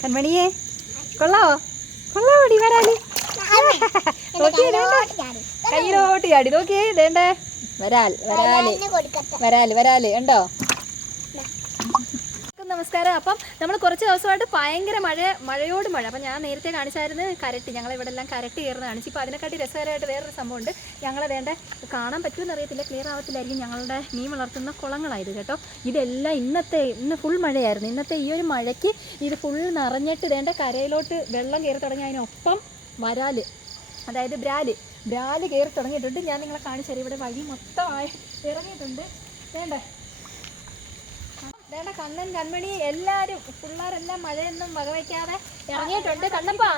കൺമണിയെ കൊള്ളാവോ? കൊള്ളാവോടി വേണ്ട കയ്യിലോട്ട് ചാടി. നോക്കിയേ ഇതേണ്ടേ വരാൽ വരാൽ വരാൽ വരാൽ ഉണ്ടോ നമസ്കാരം. അപ്പം നമ്മൾ കുറച്ച് ദിവസമായിട്ട് ഭയങ്കര മഴ മഴയോട് മഴ. അപ്പം ഞാൻ നേരത്തെ കാണിച്ചായിരുന്നു കരട്ടി. ഞങ്ങൾ ഇവിടെ എല്ലാം കരട്ടി കയറുന്ന കാണിച്ചു ഇപ്പോൾ അതിനെക്കാട്ടി രസകരമായിട്ട് വേറൊരു സംഭവമുണ്ട്. ഞങ്ങൾ വേണ്ട കാണാൻ പറ്റുമെന്ന് അറിയത്തില്ല ക്ലിയർ ആവത്തില്ലായിരിക്കും ഞങ്ങളുടെ മീൻ വളർത്തുന്ന കുളങ്ങളായത് കേട്ടോ. ഇതെല്ലാം ഇന്നത്തെ ഇന്ന് ഫുൾ മഴയായിരുന്നു. ഇന്നത്തെ ഈ ഒരു മഴയ്ക്ക് ഇത് ഫുൾ നിറഞ്ഞിട്ട് വേണ്ട കരയിലോട്ട് വെള്ളം കയറി തുടങ്ങി അതിനൊപ്പം വരാൽ അതായത് ബ്രാൽ. ബ്രാൽ കയറി തുടങ്ങിയിട്ടുണ്ട്. ഞാൻ നിങ്ങളെ കാണിച്ചു തരാം. ഇവിടെ വഴി മൊത്തമായി ഇറങ്ങിയിട്ടുണ്ട്. വേണ്ടേ. വേണ്ട കണ്ണൻ കൺമണി. എല്ലാരും പിള്ളേരെല്ലാം മഴയൊന്നും വകവയ്ക്കാതെ ഇറങ്ങിയിട്ടുണ്ട്. കണ്ണപ്പാ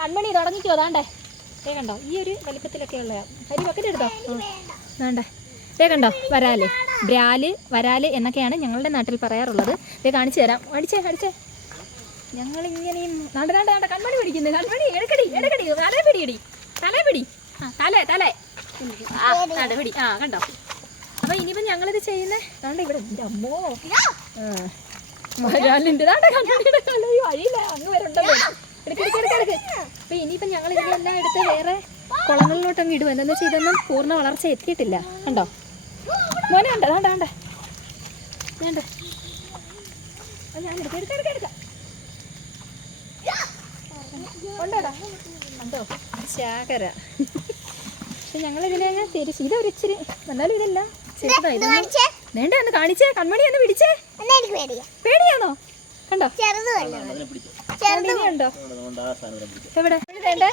കൺമണി തുടങ്ങിക്കോ അതാണ്ടേ ഏ കണ്ടോ ഈ ഒരു വലിപ്പത്തിലൊക്കെ ഉള്ള ഹരി ബക്കറ്റ് എടുത്തോ. വേണ്ടേ ഏ കണ്ടോ വരാൽ. ബ്രാൽ വരാൽ എന്നൊക്കെയാണ് ഞങ്ങളുടെ നാട്ടിൽ പറയാറുള്ളത്. ഇതേ കാണിച്ചു തരാം. അടിച്ചേ അടിച്ചേ. ഞങ്ങൾ ഇങ്ങനെ നാണ്ട നാണ്ട നാണ്ട പിടിക്കുന്നു. കൺമണി എടുക്കടി എടുക്കടി. തലേ പിടിയടി. തലേ പിടി. ആ തലേ തലേ. ആ ആ കണ്ടോ. അപ്പൊ ഇനിയിപ്പോ ഞങ്ങളിത് ചെയ്യുന്നേ ദാണ്ട ഇവിടെ അമ്മോ. വരാലിന്റെ വഴിയില്ല. അങ്ങ് വരണ്ടല്ലോ അപ്പൊ ഇനിയിപ്പോ ഞങ്ങൾ ഇതെല്ലാം എടുത്ത് വേറെ കുളങ്ങളിലോട്ട് അങ്ങ് ഇടും. എന്താന്ന് വെച്ചാൽ ഇതൊന്നും പൂർണ വളർച്ച എത്തിയിട്ടില്ല. കണ്ടോ? മോനെ ദാണ്ട ദാണ്ട വേണ്ട. ഞാൻ എടുക്കാം എടുക്കാം എടുക്കാം എടുക്കാം. ഉണ്ടോടാ? ഉണ്ടോ? ശാകര പക്ഷെ അങ്ങ് തിരിച്ച് ഇതൊരു ഇച്ചിരി എന്നാലും ഇതല്ല. ചെറുതാ ഇതൊന്നും വേണ്ട ഒന്ന് കാണിച്ചേ കൺമണി ഒന്ന് പിടിച്ചേ. പേടിയാണോ കണ്ടോ? ചെറുതുണ്ടോ എവിടെ? വേണ്ടേ.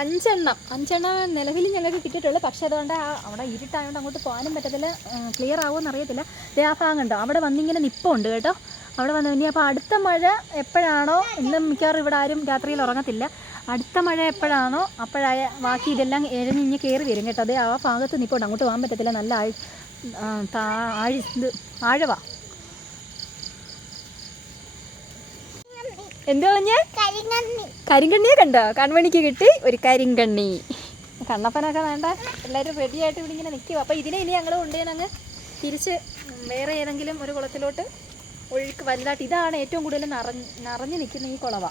അഞ്ചെണ്ണം. അഞ്ചെണ്ണം നിലവിൽ ഞങ്ങൾക്ക് കിട്ടിയിട്ടുള്ളൂ. പക്ഷെ അതുകൊണ്ട് ആ അവിടെ ഇരുട്ടായതുകൊണ്ട് അങ്ങോട്ട് പോകാനും പറ്റത്തില്ല. ക്ലിയർ ആവുമെന്ന് അറിയത്തില്ല. ദേ ആ ഭാഗം കണ്ടോ? അവിടെ വന്നിങ്ങനെ നിപ്പുണ്ട് കേട്ടോ. അവിടെ വന്നു ഇനി അപ്പോൾ അടുത്ത മഴ എപ്പോഴാണോ? ഇന്ന് മിക്കവാറും ഇവിടെ ആരും രാത്രിയിൽ ഉറങ്ങത്തില്ല. അടുത്ത മഴ എപ്പോഴാണോ? അപ്പോഴായ ബാക്കി ഇതെല്ലാം എഴുന്നിഞ്ഞ് കയറി വരും കേട്ടോ. അതേ ആ ഭാഗത്ത് നിപ്പുണ്ട്. അങ്ങോട്ട് പോകാൻ പറ്റത്തില്ല. നല്ല ആഴ് ആഴവാ. എന്തോ പറഞ്ഞേ കരിങ്കണ്ണിയെ കണ്ടോ? കൺമണിക്ക് കിട്ടി ഒരു കരിങ്കണ്ണി. കണ്ണപ്പനൊക്കെ വേണ്ട. എല്ലാവരും റെഡിയായിട്ട് ഇവിടെ ഇങ്ങനെ നിൽക്കുക അപ്പോൾ ഇതിനെ ഇനി ഞങ്ങൾ കൊണ്ടുപോയി അങ്ങ് തിരിച്ച് വേറെ ഏതെങ്കിലും ഒരു കുളത്തിലോട്ട് ഒഴുക്ക് വലുതായിട്ട്. ഇതാണ് ഏറ്റവും കൂടുതൽ നിറഞ്ഞ് നിറഞ്ഞു നിൽക്കുന്ന ഈ കുളവ.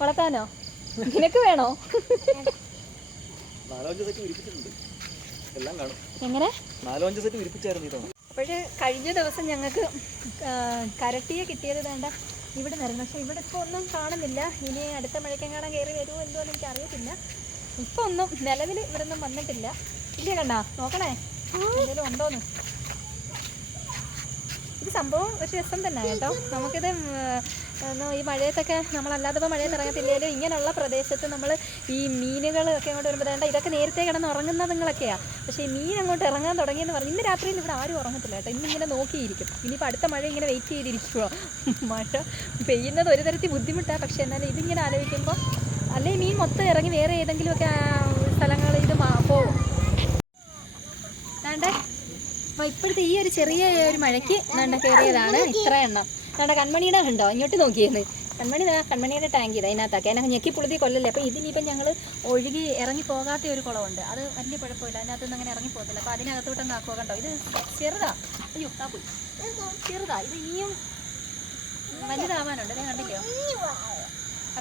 വളർത്താനോ? നിനക്ക് വേണോ? വിരിപ്പിച്ചിട്ടുണ്ട്. എല്ലാം കാണും. എങ്ങനെ? നാലോ അഞ്ച് സെറ്റ് വിരിപ്പിച്ചായിരുന്നു ഈ തവണ അപ്പോൾ കഴിഞ്ഞ ദിവസം ഞങ്ങൾക്ക് കരട്ടിയെ കിട്ടിയത് വേണ്ട. ഇവിടെ നിറഞ്ഞു. പക്ഷേ ഇവിടെ ഇപ്പോൾ ഒന്നും കാണുന്നില്ല. ഇനി അടുത്ത മഴയ്ക്കെങ്ങാണം കയറി വരുമോ എന്തോ എന്ന് എനിക്ക് അറിയത്തില്ല ഇപ്പൊ ഒന്നും നിലവിൽ ഇവിടെ ഒന്നും വന്നിട്ടില്ല. ഇല്ല കണ്ടാ നോക്കണേ. എന്തെങ്കിലും ഉണ്ടോന്ന്? ഇത് സംഭവം ഒരു രസം തന്നെ കേട്ടോ. നമുക്കിത് ഈ മഴയത്തൊക്കെ നമ്മളല്ലാതെ ഇപ്പോൾ മഴയത്ത് ഇറങ്ങത്തില്ലെങ്കിലും ഇങ്ങനെയുള്ള പ്രദേശത്ത് നമ്മൾ ഈ മീനുകൾ ഒക്കെ അങ്ങോട്ട് വരുമ്പോൾ വേണ്ട ഇതൊക്കെ നേരത്തെ കിടന്ന് ഉറങ്ങുന്നതുങ്ങളൊക്കെയാണ് പക്ഷേ ഈ മീൻ അങ്ങോട്ട് ഇറങ്ങാൻ തുടങ്ങിയെന്ന് പറഞ്ഞു ഇന്ന് രാത്രിയിൽ ഇവിടെ ആരും ഉറങ്ങത്തില്ല കേട്ടോ. ഇന്നിങ്ങനെ നോക്കിയിരിക്കും. ഇനിയിപ്പോൾ അടുത്ത മഴ ഇങ്ങനെ വെയിറ്റ് ചെയ്തിരിക്കുമോ മഴ പെയ്യുന്നത് ഒരു തരത്തിൽ ബുദ്ധിമുട്ടാണ് പക്ഷേ എന്നാലും ഇതിങ്ങനെ ആലോചിക്കുമ്പോൾ അല്ലെങ്കിൽ മീൻ മൊത്തം ഇറങ്ങി വേറെ ഏതെങ്കിലുമൊക്കെ സ്ഥലങ്ങൾ ഇത് മാ- പോകും വേണ്ടേ അപ്പോൾ ഇപ്പോഴത്തെ ഈ ഒരു ചെറിയ ഒരു മഴയ്ക്ക് വേണ്ട കയറിയതാണ് ഇത്ര എണ്ണം. വേണ്ട കൺമണിയുടെ ഉണ്ടോ? ഇങ്ങോട്ട് നോക്കിയെന്ന്. കൺമണി കൺമണിയുടെ ടാങ്ക് ഇത് അതിനകത്താക്കി അതിനകത്ത് ഞെക്കി പുളുതി കൊല്ലല്ലേ അപ്പോൾ ഇതിനിപ്പം ഞങ്ങൾ ഒഴുകി ഇറങ്ങി പോകാത്ത ഒരു കുളമുണ്ട്. അത് വലിയ കുഴപ്പമില്ല. അതിനകത്തൊന്നും അങ്ങനെ ഇറങ്ങി പോകത്തില്ല. അപ്പോൾ അതിനകത്തോട്ടങ്ങ് ആക്കുക കണ്ടോ? ഇത് ചെറുതാ. അയ്യോ പോയി. ചെറുതാ. ഇത് ഇനിയും വലുതാവാനുണ്ട്. ദേ കണ്ടില്ലയോ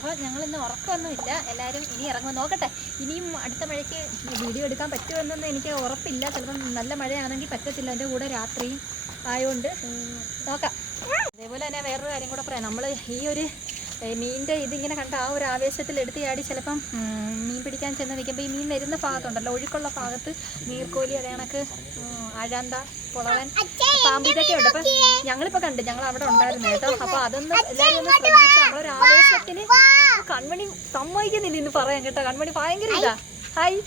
അപ്പോൾ ഞങ്ങൾ ഇന്ന് ഉറക്കമൊന്നുമില്ല. എല്ലാവരും ഇനി ഇറങ്ങുമ്പോൾ നോക്കട്ടെ. ഇനിയും അടുത്ത മഴയ്ക്ക് വീഡിയോ എടുക്കാൻ പറ്റുമെന്നൊന്നും എനിക്ക് ഉറപ്പില്ല. ചിലപ്പം നല്ല മഴയാണെങ്കിൽ പറ്റത്തില്ല. എന്റെ കൂടെ രാത്രിയും ആയതുകൊണ്ട് നോക്കാം. അതേപോലെ തന്നെ വേറൊരു കാര്യം കൂടെ പറയാം. നമ്മൾ ഈ ഒരു മീനിന്റെ ഇതിങ്ങനെ കണ്ട ആ ഒരു ആവേശത്തിൽ എടുത്ത് ചാടി ചിലപ്പം മീൻ പിടിക്കാൻ ചെന്ന് നിൽക്കുമ്പോൾ ഈ മീൻ വരുന്ന ഭാഗത്തുണ്ടല്ലോ ഒഴുക്കുള്ള ഭാഗത്ത് നീർക്കോലി അതേ കണക്ക് അഴാന്ത പുളവൻ പാമ്പ് ഇതൊക്കെ ഉണ്ട്. അപ്പം ഞങ്ങളിപ്പോൾ കണ്ട് ഞങ്ങൾ അവിടെ ഉണ്ടായിരുന്നു കേട്ടോ. അപ്പോൾ അതൊന്ന് എല്ലാവരും ഒന്ന് ശ്രദ്ധിച്ച് നമ്മളൊരു ആവേശത്തിന് കൺമണി സമ്മതിക്കുന്നില്ല ഇന്ന് പറയാൻ കേട്ടോ. കൺമണി ഭയങ്കര ഇതാ. ഹായ്.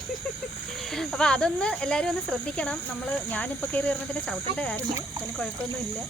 അപ്പോൾ അതൊന്ന് എല്ലാവരും ഒന്ന് ശ്രദ്ധിക്കണം. നമ്മൾ ഞാനിപ്പോൾ കയറി ഇറങ്ങത്തിന് ചവിട്ടേണ്ട കാര്യം അതിന് കുഴപ്പമൊന്നുമില്ല.